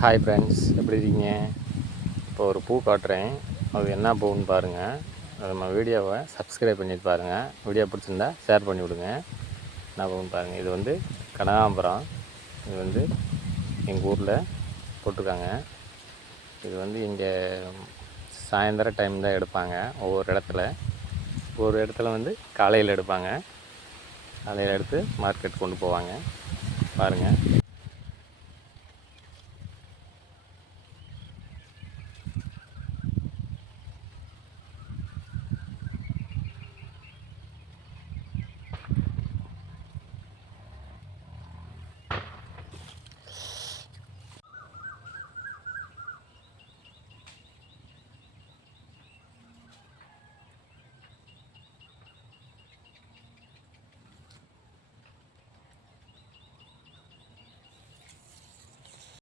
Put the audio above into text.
Hi friends, எப்படி இருக்கீங்க? இப்போ ஒரு பூ காட்டுறேன். அது என்ன பூன்னு பாருங்கள். நம்ம வீடியோவை சப்ஸ்கிரைப் பண்ணிட்டு பாருங்கள். வீடியோ பிடிச்சிருந்தா ஷேர் பண்ணி விடுங்க. என்ன பூன்னு பாருங்கள். இது வந்து கனகாம்பரம். இது வந்து எங்கள் ஊரில் போட்டிருக்காங்க. இது வந்து இங்கே சாயந்தர டைம் தான் எடுப்பாங்க. ஒவ்வொரு இடத்துல வந்து காலையில் எடுப்பாங்க. காலையில் எடுத்து மார்க்கெட் கொண்டு போவாங்க. பாருங்கள்.